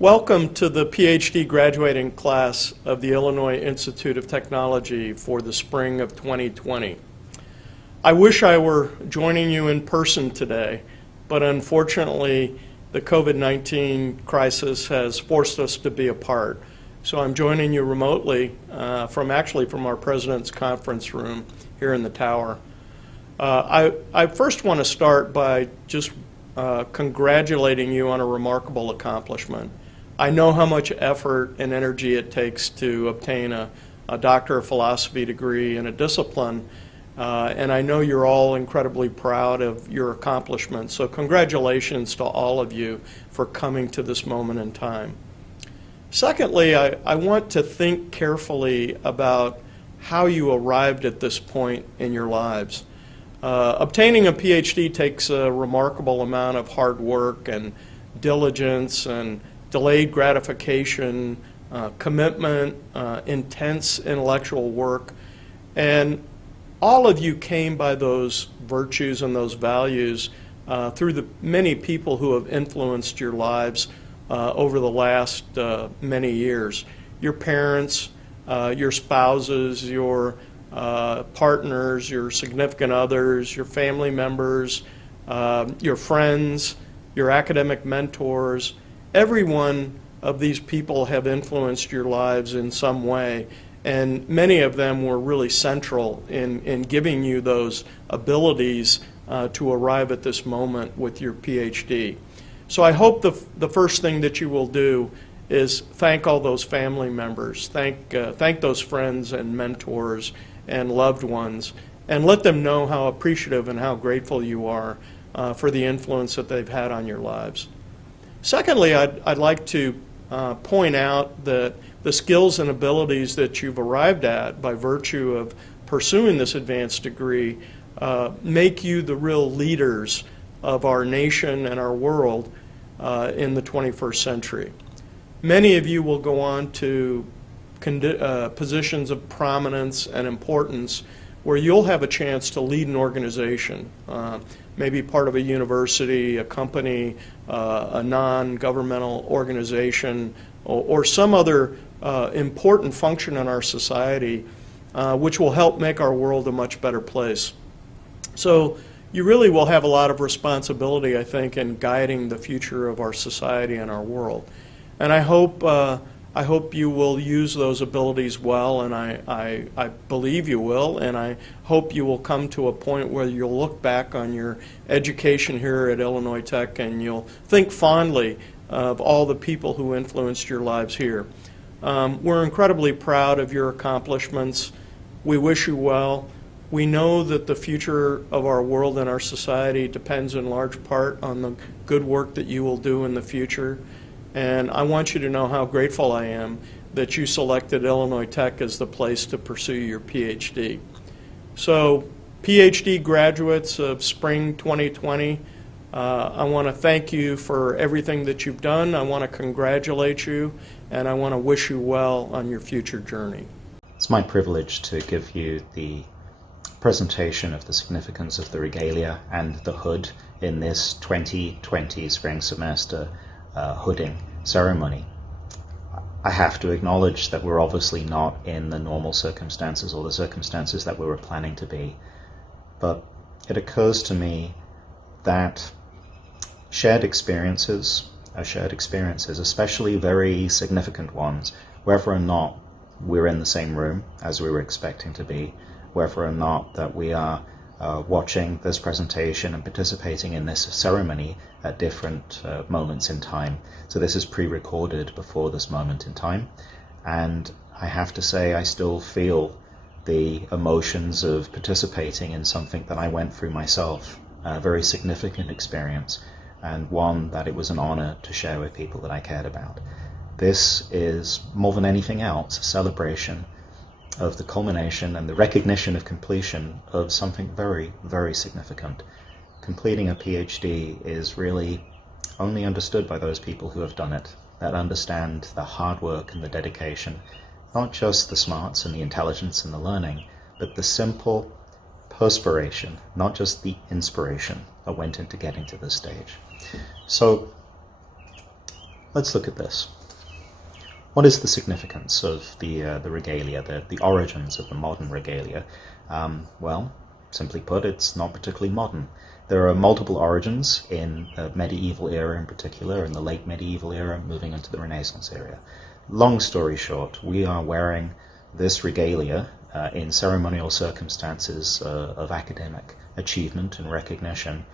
Welcome to the Ph.D. graduating class of the Illinois Institute of Technology for the spring of 2020. I wish I were joining you in person today, but unfortunately the COVID-19 crisis has forced us to be apart. So I'm joining you remotely from our president's conference room here in the tower. I first want to start by just congratulating you on a remarkable accomplishment. I know how much effort and energy it takes to obtain a Doctor of Philosophy degree in a discipline, and I know you're all incredibly proud of your accomplishments. So congratulations to all of you for coming to this moment in time. Secondly, I want to think carefully about how you arrived at this point in your lives. Obtaining a PhD takes a remarkable amount of hard work and diligence and delayed gratification, commitment, intense intellectual work, and all of you came by those virtues and those values through the many people who have influenced your lives over the last many years. Your parents, your spouses, your partners, your significant others, your family members, your friends, your academic mentors. Every one of these people have influenced your lives in some way, and many of them were really central in giving you those abilities to arrive at this moment with your PhD. So I hope the first thing that you will do is thank all those family members, thank those friends and mentors and loved ones, and let them know how appreciative and how grateful you are for the influence that they've had on your lives. Secondly, I'd like to point out that the skills and abilities that you've arrived at by virtue of pursuing this advanced degree make you the real leaders of our nation and our world in the 21st century. Many of you will go on to positions of prominence and importance where you'll have a chance to lead an organization, maybe part of a university, a company, a non-governmental organization, or some other important function in our society which will help make our world a much better place. So you really will have a lot of responsibility, I think, in guiding the future of our society and our world. And I hope you will use those abilities well, and I believe you will, and I hope you will come to a point where you'll look back on your education here at Illinois Tech and you'll think fondly of all the people who influenced your lives here. We're incredibly proud of your accomplishments. We wish you well. We know that the future of our world and our society depends in large part on the good work that you will do in the future. And I want you to know how grateful I am that you selected Illinois Tech as the place to pursue your PhD. So, PhD graduates of spring 2020, I want to thank you for everything that you've done. I want to congratulate you, and I want to wish you well on your future journey. It's my privilege to give you the presentation of the significance of the regalia and the hood in this 2020 spring semester hooding ceremony. I have to acknowledge that we're obviously not in the normal circumstances or the circumstances that we were planning to be, but it occurs to me that shared experiences, especially very significant ones, whether or not we're in the same room as we were expecting to be, whether or not that we are watching this presentation and participating in this ceremony at different moments in time. So this is pre-recorded before this moment in time, and I have to say I still feel the emotions of participating in something that I went through myself, a very significant experience, and one that it was an honor to share with people that I cared about. This is, more than anything else, a celebration of the culmination and the recognition of completion of something very, very significant. Completing a PhD is really only understood by those people who have done it, that understand the hard work and the dedication, not just the smarts and the intelligence and the learning, but the simple perspiration, not just the inspiration that went into getting to this stage. So let's look at this. What is the significance of the regalia, the origins of the modern regalia? Well, simply put, it's not particularly modern. There are multiple origins in the medieval era in particular, in the late medieval era, moving into the Renaissance era. Long story short, we are wearing this regalia in ceremonial circumstances of academic achievement and recognition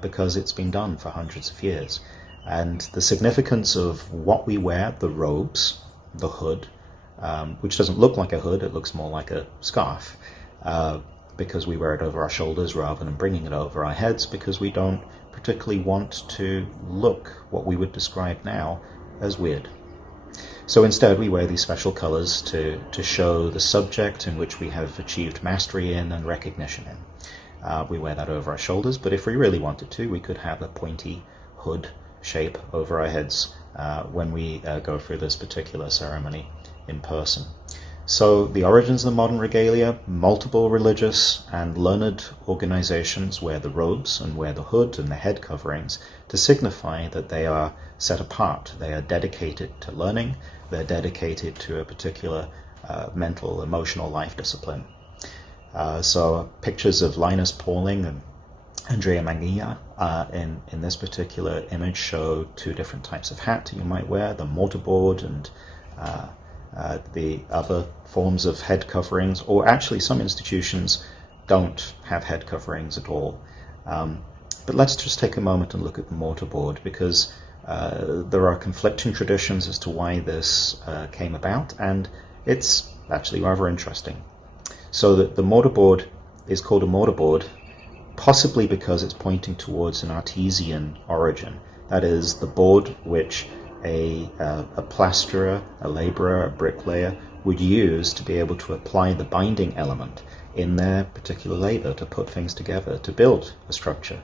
because it's been done for hundreds of years. And the significance of what we wear, the robes, the hood, which doesn't look like a hood, it looks more like a scarf, because we wear it over our shoulders rather than bringing it over our heads, because we don't particularly want to look what we would describe now as weird. So instead we wear these special colors to show the subject in which we have achieved mastery in and recognition in. We wear that over our shoulders, but if we really wanted to, we could have a pointy hood shape over our heads when we go through this particular ceremony in person. So the origins of the modern regalia, multiple religious and learned organizations wear the robes and wear the hood and the head coverings to signify that they are set apart. They are dedicated to learning, they're dedicated to a particular mental, emotional life discipline. So pictures of Linus Pauling and Andrea Mangia in this particular image show two different types of hat you might wear, the mortarboard and the other forms of head coverings, or actually some institutions don't have head coverings at all. But let's just take a moment and look at the mortarboard, because there are conflicting traditions as to why this came about, and it's actually rather interesting. So the mortarboard is called a mortarboard possibly because it's pointing towards an artesian origin. That is, the board which a plasterer, a labourer, a bricklayer would use to be able to apply the binding element in their particular labour to put things together, to build a structure.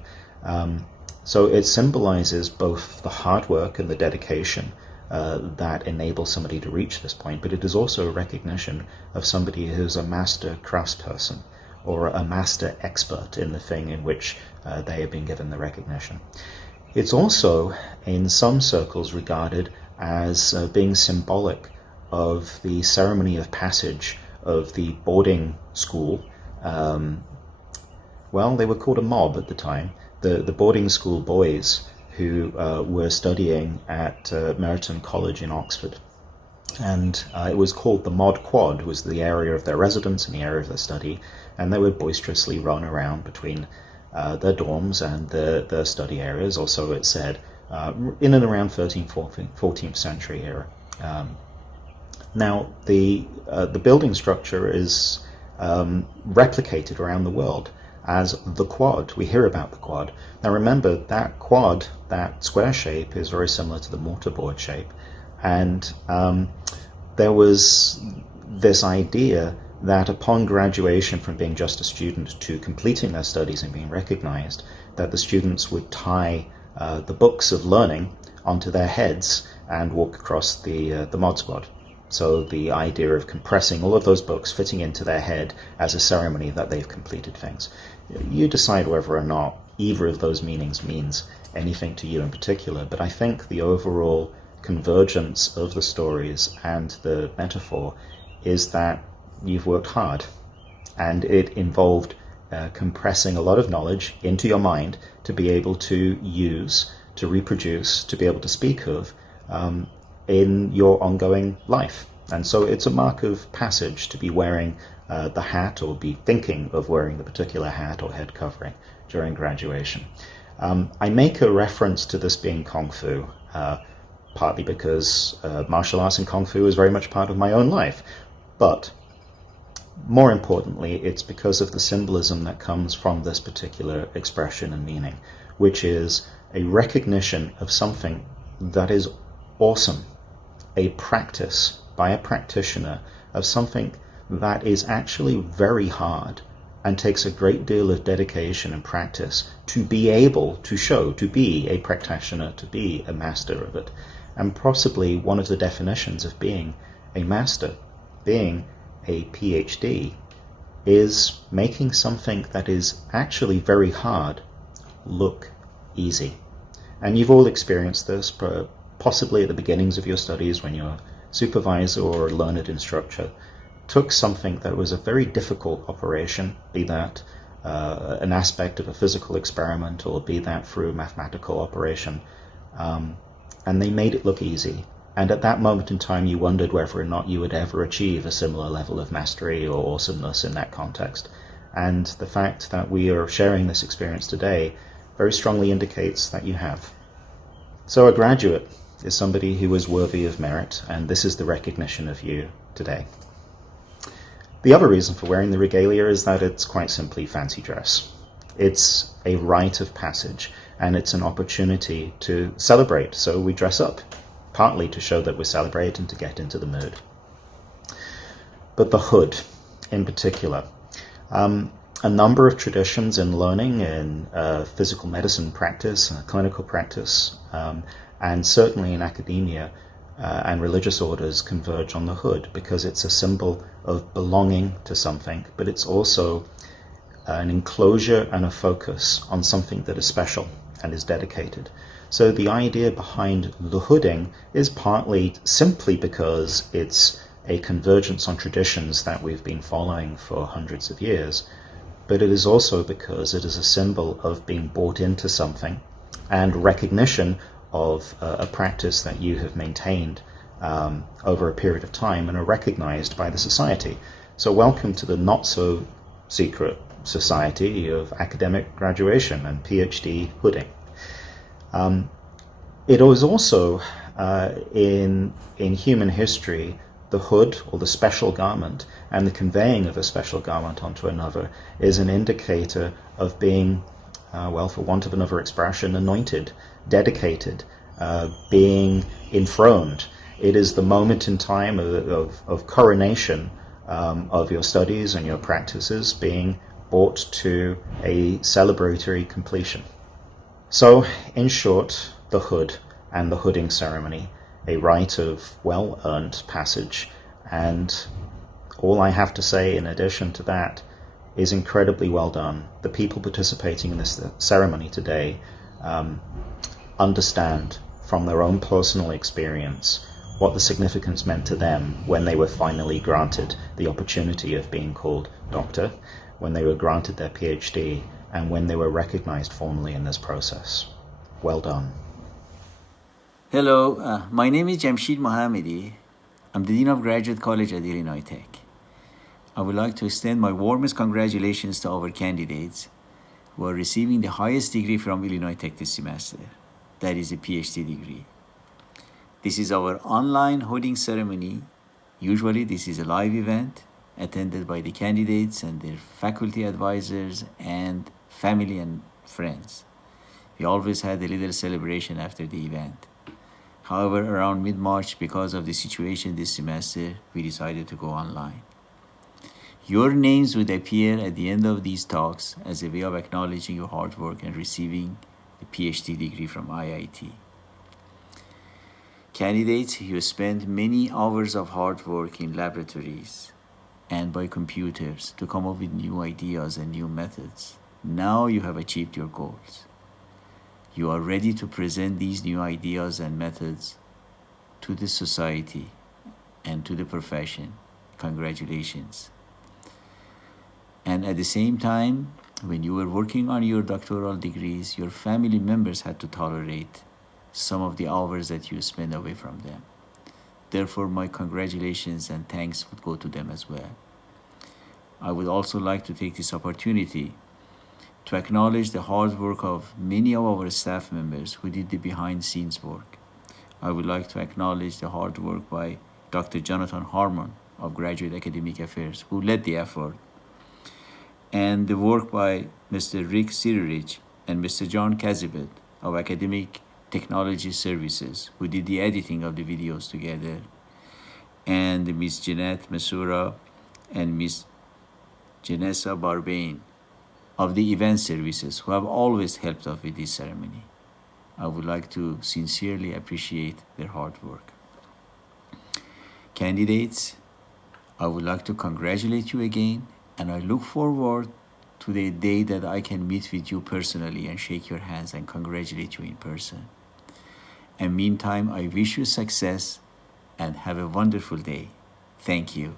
So it symbolises both the hard work and the dedication that enable somebody to reach this point, but it is also a recognition of somebody who's a master craftsperson or a master expert in the thing in which they have been given the recognition. It's also, in some circles, regarded as being symbolic of the ceremony of passage of the boarding school. Well, they were called a mob at the time. The boarding school boys who were studying at Merton College in Oxford. And it was called the Mod Quad, was the area of their residence and the area of their study, and they would boisterously run around between their dorms and their study areas, or so it said, in and around 13th, 14th century era. Now, the building structure is replicated around the world as the quad. We hear about the quad. Now remember, that quad, that square shape, is very similar to the mortarboard shape. And there was this idea that upon graduation from being just a student to completing their studies and being recognized, that the students would tie the books of learning onto their heads and walk across the mod squad. So the idea of compressing all of those books, fitting into their head as a ceremony that they've completed things. You decide whether or not either of those meanings means anything to you in particular, but I think the overall convergence of the stories and the metaphor is that you've worked hard, and it involved compressing a lot of knowledge into your mind to be able to use, to reproduce, to be able to speak of in your ongoing life. And so it's a mark of passage to be wearing the hat, or be thinking of wearing the particular hat or head covering during graduation. I make a reference to this being Kung Fu, partly because martial arts and Kung Fu is very much part of my own life, but more importantly, it's because of the symbolism that comes from this particular expression and meaning, which is a recognition of something that is awesome, a practice by a practitioner of something that is actually very hard and takes a great deal of dedication and practice to be able to show, to be a practitioner, to be a master of it. And possibly one of the definitions of being a master, being a Ph.D., is making something that is actually very hard look easy. And you've all experienced this, possibly at the beginnings of your studies when your supervisor or learned instructor took something that was a very difficult operation, be that an aspect of a physical experiment or be that through a mathematical operation, and they made it look easy. And at that moment in time, you wondered whether or not you would ever achieve a similar level of mastery or awesomeness in that context. And the fact that we are sharing this experience today very strongly indicates that you have. So a graduate is somebody who is worthy of merit, and this is the recognition of you today. The other reason for wearing the regalia is that it's quite simply fancy dress. It's a rite of passage, and it's an opportunity to celebrate, so we dress up, partly to show that we're celebrating and to get into the mood. But the hood, in particular, a number of traditions in learning, in physical medicine practice, clinical practice, and certainly in academia and religious orders converge on the hood because it's a symbol of belonging to something, but it's also an enclosure and a focus on something that is special and is dedicated. So the idea behind the hooding is partly simply because it's a convergence on traditions that we've been following for hundreds of years, but it is also because it is a symbol of being bought into something and recognition of a practice that you have maintained over a period of time and are recognized by the society. So welcome to the not-so-secret society of academic graduation and Ph.D. hooding. It was also, in human history, the hood or the special garment and the conveying of a special garment onto another is an indicator of being, well, for want of another expression, anointed, dedicated, being enthroned. It is the moment in time of coronation of your studies and your practices being brought to a celebratory completion. So, in short, the hood and the hooding ceremony, a rite of well-earned passage, and all I have to say in addition to that is incredibly well done. The people participating in this ceremony today understand from their own personal experience what the significance meant to them when they were finally granted the opportunity of being called doctor, when they were granted their PhD, and when they were recognized formally in this process. Well done. Hello, my name is Jamshid Mohammadi. I'm the Dean of Graduate College at Illinois Tech. I would like to extend my warmest congratulations to our candidates who are receiving the highest degree from Illinois Tech this semester. That is a PhD degree. This is our online hooding ceremony. Usually this is a live event attended by the candidates and their faculty advisors and family and friends. We always had a little celebration after the event. However, around mid-March, because of the situation this semester, we decided to go online. Your names would appear at the end of these talks as a way of acknowledging your hard work and receiving a PhD degree from IIT. Candidates, you spent many hours of hard work in laboratories and by computers to come up with new ideas and new methods. Now you have achieved your goals. You are ready to present these new ideas and methods to the society and to the profession. Congratulations. And at the same time, when you were working on your doctoral degrees, your family members had to tolerate some of the hours that you spent away from them. Therefore, my congratulations and thanks would go to them as well. I would also like to take this opportunity to acknowledge the hard work of many of our staff members who did the behind-the-scenes work. I would like to acknowledge the hard work by Dr. Jonathan Harmon of Graduate Academic Affairs, who led the effort, and the work by Mr. Rick Siririch and Mr. John Kazibet of Academic Technology Services, who did the editing of the videos together, and Ms. Jeanette Masura and Ms. Janessa Barbain of the event services, who have always helped us with this ceremony. I would like to sincerely appreciate their hard work. Candidates, I would like to congratulate you again, and I look forward to the day that I can meet with you personally and shake your hands and congratulate you in person. And meantime, I wish you success and have a wonderful day. Thank you.